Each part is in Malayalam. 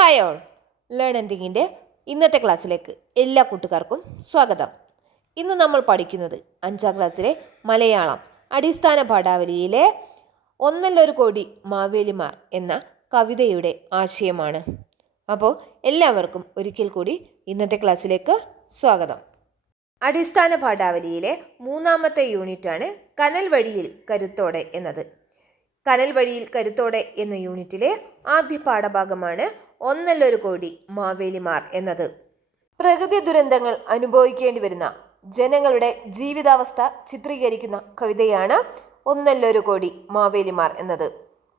ഹായ് ഓൾ ലേൺ എൻഡിങ്ങിന്റെ ഇന്നത്തെ ക്ലാസ്സിലേക്ക് എല്ലാ കൂട്ടുകാർക്കും സ്വാഗതം. ഇന്ന് നമ്മൾ പഠിക്കുന്നത് അഞ്ചാം ക്ലാസ്സിലെ മലയാളം അടിസ്ഥാന പാഠാവലിയിലെ ഒന്നല്ലൊരു കോടി മാവേലിമാർ എന്ന കവിതയുടെ ആശയമാണ്. അപ്പോൾ എല്ലാവർക്കും ഒരിക്കൽ കൂടി ഇന്നത്തെ ക്ലാസ്സിലേക്ക് സ്വാഗതം. അടിസ്ഥാന പാഠാവലിയിലെ മൂന്നാമത്തെ യൂണിറ്റാണ് കനൽ വഴിയിൽ കരുത്തോടെ എന്നത്. കനൽ വഴിയിൽ കരുത്തോടെ എന്ന യൂണിറ്റിലെ ആദ്യ പാഠഭാഗമാണ് ഒന്നല്ലൊരു കോടി മാവേലിമാർ എന്നത്. പ്രകൃതി ദുരന്തങ്ങൾ അനുഭവിക്കേണ്ടി വരുന്ന ജനങ്ങളുടെ ജീവിതാവസ്ഥ ചിത്രീകരിക്കുന്ന കവിതയാണ് ഒന്നല്ലൊരു കോടി മാവേലിമാർ എന്നത്.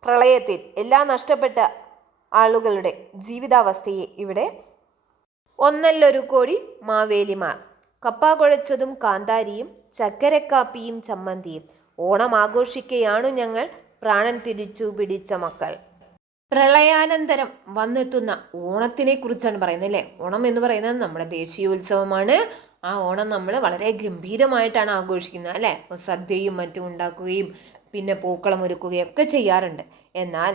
പ്രളയത്തിൽ എല്ലാ നഷ്ടപ്പെട്ട ആളുകളുടെ ജീവിതാവസ്ഥയെ ഇവിടെ ഒന്നല്ലൊരു കോടി മാവേലിമാർ. കപ്പ കുഴച്ചതും കാന്താരിയും ചക്കരക്കാപ്പിയും ചമ്മന്തിയും ഓണം ആഘോഷിക്കുകയാണു ഞങ്ങൾ പ്രാണൻ തിരിച്ചു പിടിച്ച മക്കൾ. പ്രളയാനന്തരം വന്നെത്തുന്ന ഓണത്തിനെ കുറിച്ചാണ് പറയുന്നത് അല്ലേ? ഓണം എന്ന് പറയുന്നത് നമ്മുടെ ദേശീയോത്സവമാണ്. ആ ഓണം നമ്മൾ വളരെ ഗംഭീരമായിട്ടാണ് ആഘോഷിക്കുന്നത് അല്ലേ? സദ്യയും മറ്റും ഉണ്ടാക്കുകയും പിന്നെ പൂക്കളം ഒരുക്കുകയും ഒക്കെ ചെയ്യാറുണ്ട്. എന്നാൽ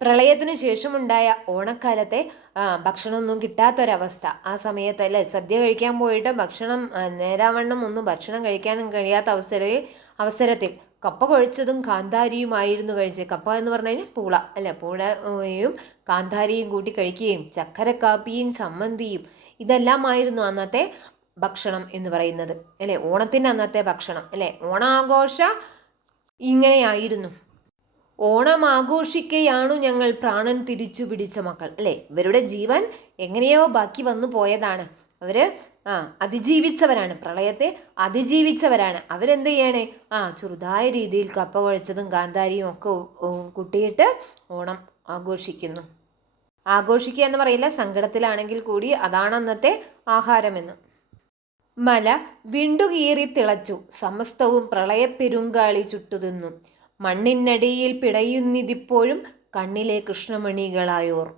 പ്രളയത്തിനു ശേഷമുണ്ടായ ഓണക്കാലത്തെ ഭക്ഷണമൊന്നും കിട്ടാത്തൊരവസ്ഥ. ആ സമയത്ത് അല്ലേ? സദ്യ കഴിക്കാൻ പോയിട്ട് ഭക്ഷണം നേരാവണ്ണം ഒന്നും ഭക്ഷണം കഴിക്കാനും കഴിയാത്ത അവസര അവസരത്തിൽ കപ്പ കുഴച്ചതും കാന്താരിയുമായിരുന്നു കഴിച്ചത്. കപ്പ എന്ന് പറഞ്ഞു കഴിഞ്ഞാൽ പൂള. അല്ല പൂളയും കാന്താരിയും കൂട്ടി കഴിക്കുകയും ചക്കരക്കാപ്പിയും ചമ്മന്തിയും ഇതെല്ലാമായിരുന്നു അന്നത്തെ ഭക്ഷണം എന്ന് പറയുന്നത്. അല്ലേ? ഓണത്തിന്റെ അന്നത്തെ ഭക്ഷണം. അല്ലേ? ഓണാഘോഷ ഇങ്ങനെയായിരുന്നു. ഓണം ആഘോഷിക്കുകയാണു ഞങ്ങൾ പ്രാണൻ തിരിച്ചു പിടിച്ച മക്കൾ. അല്ലേ? ഇവരുടെ ജീവൻ എങ്ങനെയോ ബാക്കി വന്നു പോയതാണ്. അവർ ആ അതിജീവിച്ചവരാണ്. പ്രളയത്തെ അതിജീവിച്ചവരാണ്. അവരെന്ത് ചെയ്യണേ? ആ ചെറുതായ രീതിയിൽ കപ്പ കുഴച്ചതും കാന്താരിയും ഒക്കെ കുട്ടിയിട്ട് ഓണം ആഘോഷിക്കുന്നു. ആഘോഷിക്കുക എന്ന് പറയില്ല സങ്കടത്തിലാണെങ്കിൽ കൂടി അതാണ് അന്നത്തെ ആഹാരമെന്ന്. മല വിണ്ടുകീറി തിളച്ചു. സമസ്തവും പ്രളയപ്പെരുങ്കാളി ചുട്ടുതിന്നു. മണ്ണിനടിയിൽ പിടയുന്നിതിപ്പോഴും കണ്ണിലെ കൃഷ്ണമണികളായോർ.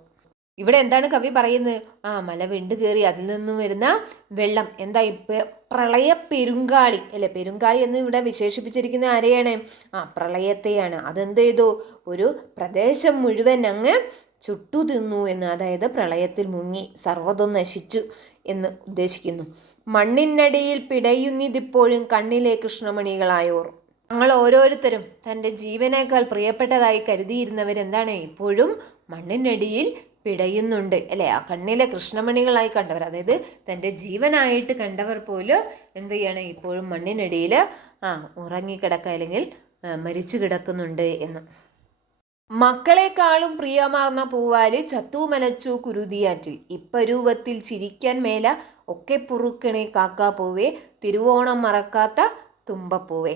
ഇവിടെ എന്താണ് കവി പറയുന്നത്? ആ മല വിണ്ടു കയറി അതിൽ നിന്നും വരുന്ന വെള്ളം. എന്താ ഇപ്പൊ പ്രളയ പെരുങ്കാളി അല്ലെ? പെരുങ്കാളി എന്ന് ഇവിടെ വിശേഷിപ്പിച്ചിരിക്കുന്ന ആരെയാണ്? ആ പ്രളയത്തെയാണ്. അതെന്ത് ചെയ്തു? ഒരു പ്രദേശം മുഴുവൻ അങ്ങ് ചുട്ടു തിന്നു എന്ന് അതായത് പ്രളയത്തിൽ മുങ്ങി സർവതും നശിച്ചു എന്ന് ഉദ്ദേശിക്കുന്നു. മണ്ണിനടിയിൽ പിടയുന്നിതിപ്പോഴും കണ്ണിലെ കൃഷ്ണമണികളായോർ. ഞങ്ങൾ ഓരോരുത്തരും തന്റെ ജീവനേക്കാൾ പ്രിയപ്പെട്ടതായി കരുതിയിരുന്നവരെന്താണ്? ഇപ്പോഴും മണ്ണിനടിയിൽ പിടയുന്നുണ്ട്. അല്ലേ? ആ കണ്ണിലെ കൃഷ്ണമണികളായി കണ്ടവർ അതായത് തന്റെ ജീവനായിട്ട് കണ്ടവർ പോലും എന്ത് ചെയ്യണം? ഇപ്പോഴും മണ്ണിനടിയിൽ ആ ഉറങ്ങിക്കിടക്കുക അല്ലെങ്കിൽ മരിച്ചു കിടക്കുന്നുണ്ട് എന്ന്. മക്കളെക്കാളും പ്രിയമാർന്ന പൂവാൽ ചത്തുമലച്ചു കുരുതിയാറ്റിൽ. ഇപ്പരൂപത്തിൽ ചിരിക്കാൻ മേല ഒക്കെ പുറുക്കണേ കാക്കാപ്പൂവേ തിരുവോണം മറക്കാത്ത തുമ്പപ്പൂവേ.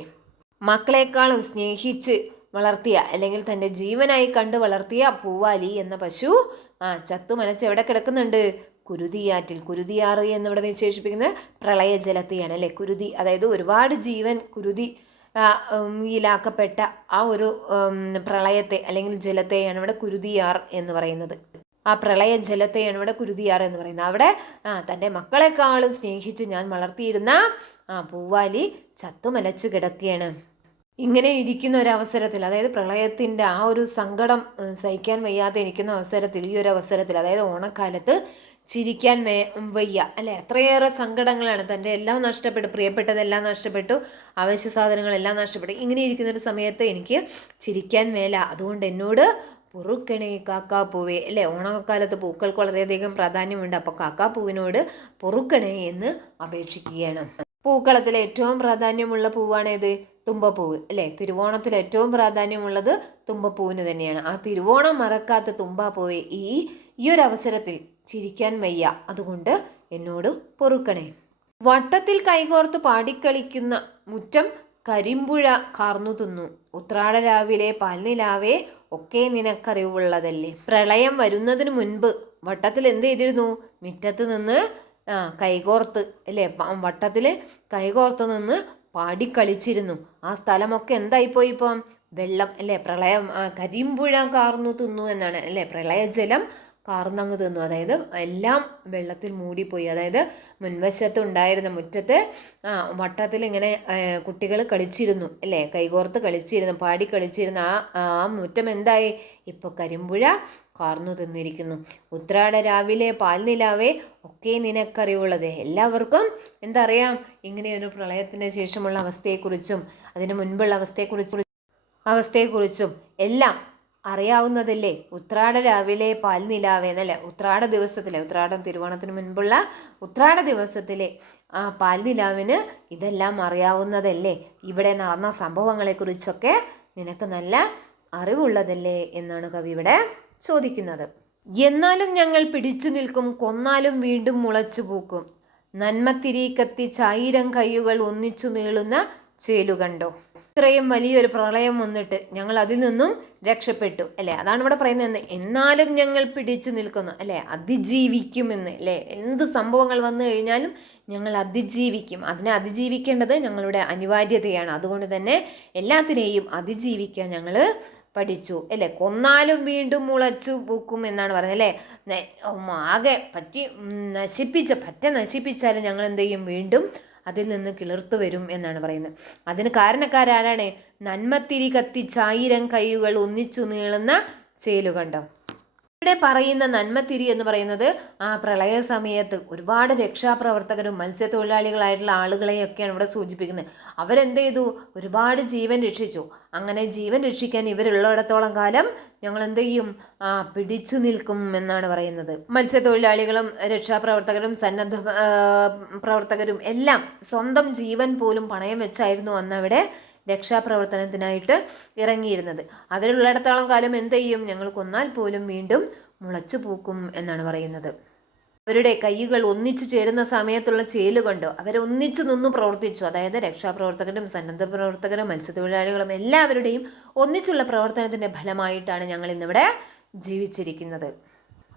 മക്കളെക്കാളും സ്നേഹിച്ച് വളർത്തിയ അല്ലെങ്കിൽ തന്റെ ജീവനായി കണ്ട് വളർത്തിയ പൂവാലി എന്ന പശു ആ ചത്തു മനച്ച് എവിടെ കിടക്കുന്നുണ്ട്? കുരുതിയാറ്റിൽ. കുരുതിയാറ് എന്നിവിടെ വിശേഷിപ്പിക്കുന്നത് പ്രളയജലത്തെയാണ് അല്ലേ? കുരുതി അതായത് ഒരുപാട് ജീവൻ കുരുതി യിലാക്കപ്പെട്ട ആ ഒരു പ്രളയത്തെ അല്ലെങ്കിൽ ജലത്തെയാണ് ഇവിടെ കുരുതിയാർ എന്ന് പറയുന്നത്. ആ പ്രളയ ജലത്തെയാണ് ഇവിടെ കുരുതിയാർ എന്ന് പറയുന്നത്. അവിടെ ആ തന്റെ മക്കളെക്കാളും സ്നേഹിച്ച് ഞാൻ വളർത്തിയിരുന്ന ആ പൂവാലി ചത്തുമലച്ചു കിടക്കുകയാണ്. ഇങ്ങനെ ഇരിക്കുന്ന ഒരു അവസരത്തിൽ അതായത് പ്രളയത്തിന്റെ ആ ഒരു സങ്കടം സഹിക്കാൻ വയ്യാതെ ഇരിക്കുന്ന അവസരത്തിൽ ഈ ഒരു അവസരത്തിൽ അതായത് ഓണക്കാലത്ത് ചിരിക്കാൻ വേ വയ്യ. അല്ലെ? അത്രയേറെ സങ്കടങ്ങളാണ്. തന്റെ എല്ലാം നഷ്ടപ്പെട്ടു പ്രിയപ്പെട്ടതെല്ലാം നഷ്ടപ്പെട്ടു അവശ്യ സാധനങ്ങളെല്ലാം നഷ്ടപ്പെട്ടു. ഇങ്ങനെ ഇരിക്കുന്ന ഒരു സമയത്ത് എനിക്ക് ചിരിക്കാൻ മേല. അതുകൊണ്ട് എന്നോട് പൊറുക്കണേ കാക്കാപ്പൂവേ. അല്ലേ? ഓണക്കാലത്ത് പൂക്കൾക്ക് വളരെയധികം പ്രാധാന്യമുണ്ട്. അപ്പോൾ കാക്കാപ്പൂവിനോട് പൊറുക്കണേ എന്ന് അപേക്ഷിക്കുകയാണ്. പൂക്കളത്തിൽ ഏറ്റവും പ്രാധാന്യമുള്ള പൂവാണേത്? തുമ്പപ്പൂവ് അല്ലേ? തിരുവോണത്തിൽ ഏറ്റവും പ്രാധാന്യമുള്ളത് തുമ്പപ്പൂവിന് തന്നെയാണ്. ആ തിരുവോണം മറക്കാത്ത തുമ്പാപ്പൂവെ ഈ ഈ ഒരു അവസരത്തിൽ ചിരിക്കാൻ വയ്യ. അതുകൊണ്ട് എന്നോട് പൊറുക്കണേ. വട്ടത്തിൽ കൈകോർത്ത് പാടിക്കളിക്കുന്ന മുറ്റം കരിമ്പുഴ കാർന്നു തിന്നു. ഉത്രാട രാവിലെ പാൽനിലാവേ ഒക്കെ നിനക്കറിവുള്ളതല്ലേ? പ്രളയം വരുന്നതിന് മുൻപ് വട്ടത്തിൽ എന്ത് ചെയ്തിരുന്നു? മുറ്റത്ത് നിന്ന് ആ കൈകോർത്ത് അല്ലേ? വട്ടത്തിൽ കൈകോർത്ത് നിന്ന് പാടിക്കളിച്ചിരുന്നു. ആ സ്ഥലമൊക്കെ എന്തായിപ്പോയി ഇപ്പം? വെള്ളം അല്ലേ? പ്രളയം കരിമ്പുഴ കാർന്നു തിന്നു എന്നാണ് അല്ലേ? പ്രളയജലം കാർന്നങ്ങ് തിന്നു. അതായത് എല്ലാം വെള്ളത്തിൽ മൂടിപ്പോയി. അതായത് മുൻവശത്ത് ഉണ്ടായിരുന്ന മുറ്റത്ത് വട്ടത്തിൽ ഇങ്ങനെ കുട്ടികൾ കളിച്ചിരുന്നു അല്ലേ? കൈകോർത്ത് കളിച്ചിരുന്നു പാടി കളിച്ചിരുന്നു ആ ആ മുറ്റം എന്തായി? ഇപ്പോൾ കരിമ്പുഴ കാർന്നു തിന്നിരിക്കുന്നു. ഉത്രാട രാവിലെ പാൽനിലാവേ ഒക്കെ നിനക്കറിവുള്ളത്. എല്ലാവർക്കും എന്തറിയാം? ഇങ്ങനെ ഒരു പ്രളയത്തിന് ശേഷമുള്ള അവസ്ഥയെക്കുറിച്ചും അതിനു മുൻപുള്ള അവസ്ഥയെക്കുറിച്ചും അവസ്ഥയെക്കുറിച്ചും എല്ലാം അറിയാവുന്നതല്ലേ? ഉത്രാട രാവിലെ പാൽനിലാവേ എന്നല്ലേ? ഉത്രാട ദിവസത്തിലെ ഉത്രാടം തിരുവോണത്തിന് മുൻപുള്ള ഉത്രാട ദിവസത്തിലെ ആ പാൽനിലാവിന് ഇതെല്ലാം അറിയാവുന്നതല്ലേ? ഇവിടെ നടന്ന സംഭവങ്ങളെക്കുറിച്ചൊക്കെ നിനക്ക് നല്ല അറിവുള്ളതല്ലേ എന്നാണ് കവി ഇവിടെ ചോദിക്കുന്നത്. എന്നാലും ഞങ്ങൾ പിടിച്ചു നിൽക്കും കൊന്നാലും വീണ്ടും മുളച്ചു പൂക്കും. നന്മത്തിരി കത്തിച്ചായിരം കൈയുകൾ ഒന്നിച്ചു നീളുന്ന ചേലു കണ്ടോ. ഇത്രയും വലിയൊരു പ്രളയം വന്നിട്ട് ഞങ്ങൾ അതിൽ നിന്നും രക്ഷപ്പെട്ടു അല്ലേ? അതാണ് ഇവിടെ പറയുന്നത്. എന്നാലും ഞങ്ങൾ പിടിച്ചു നിൽക്കുന്നു അല്ലേ? അതിജീവിക്കുമെന്ന് അല്ലേ? എന്ത് സംഭവങ്ങൾ വന്നു കഴിഞ്ഞാലും ഞങ്ങൾ അതിജീവിക്കും. അതിനെ അതിജീവിക്കേണ്ടത് ഞങ്ങളുടെ അനിവാര്യതയാണ്. അതുകൊണ്ട് തന്നെ എല്ലാത്തിനെയും അതിജീവിക്കാൻ ഞങ്ങൾ പഠിച്ചു അല്ലേ? കൊന്നാലും വീണ്ടും മുളച്ചു പൂക്കും എന്നാണ് പറയുന്നത് അല്ലേ? ആകെ പറ്റി നശിപ്പിച്ച പറ്റ നശിപ്പിച്ചാലും ഞങ്ങൾ എന്ത് ചെയ്യും? വീണ്ടും അതിൽ നിന്ന് കിളിർത്തു വരും എന്നാണ് പറയുന്നത്. അതിന് കാരണക്കാരാരാണ്? നന്മത്തിരി കത്തിച്ചായിരം കൈകൾ ഒന്നിച്ചു നീളുന്ന ചേലു കണ്ടോ ഇവിടെ പറയുന്ന നന്മത്തിരി എന്ന് പറയുന്നത് ആ പ്രളയ സമയത്ത് ഒരുപാട് രക്ഷാപ്രവർത്തകരും മത്സ്യത്തൊഴിലാളികളായിട്ടുള്ള ആളുകളെയൊക്കെയാണ് ഇവിടെ സൂചിപ്പിക്കുന്നത്. അവരെന്ത് ചെയ്തു? ഒരുപാട് ജീവൻ രക്ഷിച്ചു. അങ്ങനെ ജീവൻ രക്ഷിക്കാൻ ഇവരുള്ളിടത്തോളം കാലം ഞങ്ങൾ എന്ത് ചെയ്യും പിടിച്ചു നിൽക്കും എന്നാണ് പറയുന്നത്. മത്സ്യത്തൊഴിലാളികളും രക്ഷാപ്രവർത്തകരും സന്നദ്ധ പ്രവർത്തകരും എല്ലാം സ്വന്തം ജീവൻ പോലും പണയം വെച്ചായിരുന്നു അന്നവിടെ രക്ഷാപ്രവർത്തനത്തിനായിട്ട് ഇറങ്ങിയിരുന്നത്. അവരുള്ളിടത്തോളം കാലം എന്ത് ചെയ്യും? ഞങ്ങൾ കൊന്നാൽ പോലും വീണ്ടും മുളച്ചു പൂക്കും എന്നാണ് പറയുന്നത്. അവരുടെ കൈകൾ ഒന്നിച്ചു ചേരുന്ന സമയത്തുള്ള ചേൽ കൊണ്ടോ. അവരൊന്നിച്ചു നിന്ന് പ്രവർത്തിച്ചു. അതായത് രക്ഷാപ്രവർത്തകരും സന്നദ്ധ പ്രവർത്തകരും മത്സ്യത്തൊഴിലാളികളും എല്ലാവരുടെയും ഒന്നിച്ചുള്ള പ്രവർത്തനത്തിന്റെ ഫലമായിട്ടാണ് ഞങ്ങൾ ഇന്നിവിടെ ജീവിച്ചിരിക്കുന്നത്.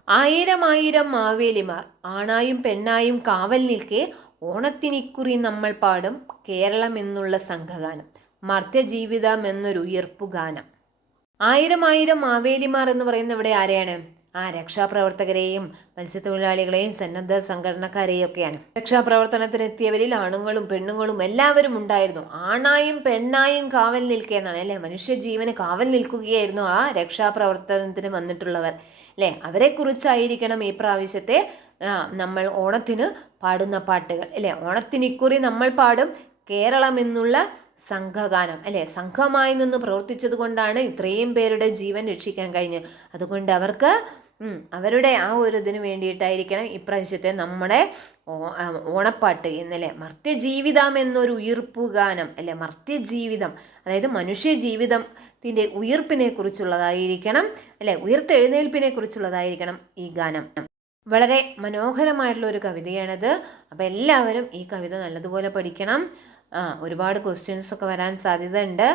ആയിരം ആയിരം മാവേലിമാർ ആണായും പെണ്ണായും കാവൽ നിൽക്കെ ഓണത്തിനിക്കുറി നമ്മൾ പാടും കേരളം എന്നുള്ള സംഘഗാനം. മർത്യജീവിതം എന്നൊരു ഉയർപ്പുഗാനം ആയിരം ആയിരം മാവേലിമാർ എന്ന് പറയുന്ന ഇവിടെ ആരെയാണ്? ആ രക്ഷാപ്രവർത്തകരെയും മത്സ്യത്തൊഴിലാളികളെയും സന്നദ്ധ സംഘടനക്കാരെയും ഒക്കെയാണ് രക്ഷാപ്രവർത്തനത്തിനെത്തിയവരിൽ ആണുങ്ങളും പെണ്ണുങ്ങളും എല്ലാവരും ഉണ്ടായിരുന്നു. ആണായും പെണ്ണായും കാവൽ നിൽക്കുക എന്നാണ് അല്ലേ? മനുഷ്യജീവന് കാവൽ നിൽക്കുകയായിരുന്നു ആ രക്ഷാപ്രവർത്തനത്തിന് വന്നിട്ടുള്ളവർ അല്ലേ? അവരെക്കുറിച്ചായിരിക്കണം ഈ പ്രാവശ്യത്തെ നമ്മൾ ഓണത്തിന് പാടുന്ന പാട്ടുകൾ അല്ലേ? ഓണത്തിനിക്കുറി നമ്മൾ പാടും കേരളം എന്നുള്ള സംഘഗാനം അല്ലെ? സംഘമായി നിന്ന് പ്രവർത്തിച്ചത് കൊണ്ടാണ് ഇത്രയും പേരുടെ ജീവൻ രക്ഷിക്കാൻ കഴിഞ്ഞത്. അതുകൊണ്ട് അവർക്ക് അവരുടെ ആ ഒരു ഇതിന് വേണ്ടിയിട്ടായിരിക്കണം ഇപ്രാവശ്യത്തെ നമ്മുടെ ഓണപ്പാട്ട് എന്നല്ലേ? മർത്യജീവിതം എന്നൊരു ഉയിർപ്പു ഗാനം അല്ലെ? മർത്യജീവിതം അതായത് മനുഷ്യ ജീവിതത്തിന്റെ ഉയർപ്പിനെ കുറിച്ചുള്ളതായിരിക്കണം അല്ലെ? ഉയർത്തെഴുന്നേൽപ്പിനെ കുറിച്ചുള്ളതായിരിക്കണം ഈ ഗാനം. വളരെ മനോഹരമായിട്ടുള്ള ഒരു കവിതയാണിത്. അപ്പോൾ എല്ലാവരും ഈ കവിത നല്ലതുപോലെ പഠിക്കണം. ഒരുപാട് ക്വസ്റ്റ്യൻസ് ഒക്കെ വരാൻ സാധ്യതയുണ്ട്.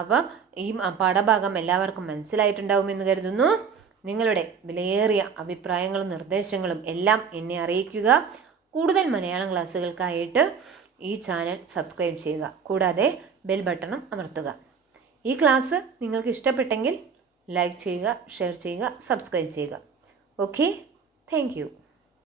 അപ്പം ഈ പാഠഭാഗം എല്ലാവർക്കും മനസ്സിലായിട്ടുണ്ടാവും എന്ന് കരുതുന്നു. നിങ്ങളുടെ വിലയേറിയ അഭിപ്രായങ്ങളും നിർദ്ദേശങ്ങളും എല്ലാം എന്നെ അറിയിക്കുക. കൂടുതൽ മലയാളം ക്ലാസ്സുകൾക്കായിട്ട് ഈ ചാനൽ സബ്സ്ക്രൈബ് ചെയ്യുക. കൂടാതെ ബെൽ ബട്ടണും അമർത്തുക. ഈ ക്ലാസ് നിങ്ങൾക്ക് ഇഷ്ടപ്പെട്ടെങ്കിൽ ലൈക്ക് ചെയ്യുക ഷെയർ ചെയ്യുക സബ്സ്ക്രൈബ് ചെയ്യുക. Okay thank